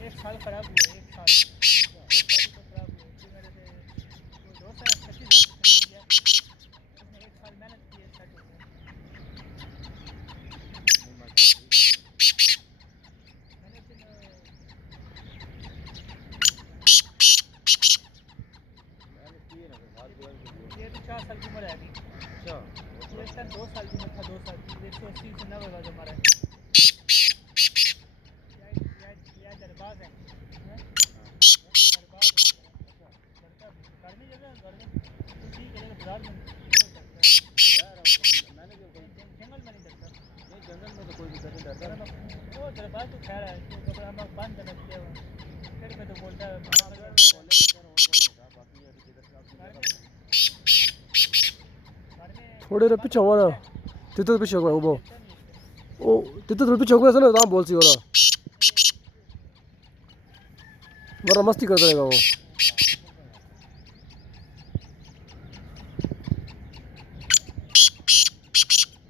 एक साल खराब हुआ, एक साल तो खराब हुआ। फिर मेरे से वो दोस्त है 36,000 का खरीद लिया, उसने एक साल मेहनत की है, सेट हो गया। मैंने फिर ये तो 4 साल की उम्र है अभी। अच्छा ये सर 2 साल की उम्र था, 2 साल की 180 से 90 का हमारा है। यह दरबाज है, दरबाज लड़का घर में जगह घर में तो ठीक है, बाजार में बहुत डरता है। मैंने जो जंगल में नहीं डरता, नहीं जंगल में तो कोई दिक्कत नहीं डरता। वो दरबाज तो खैर है, तो कपड़ा में बंद कर रखते हैं, फिर मैं तो बोलता है थोड़े रे पीछे हुआ ना तितो पीछे हुआ वो ओ तितो थोड़े पीछे हुआ ना बोल सी हो रहा वरना मस्ती करता रहेगा वो।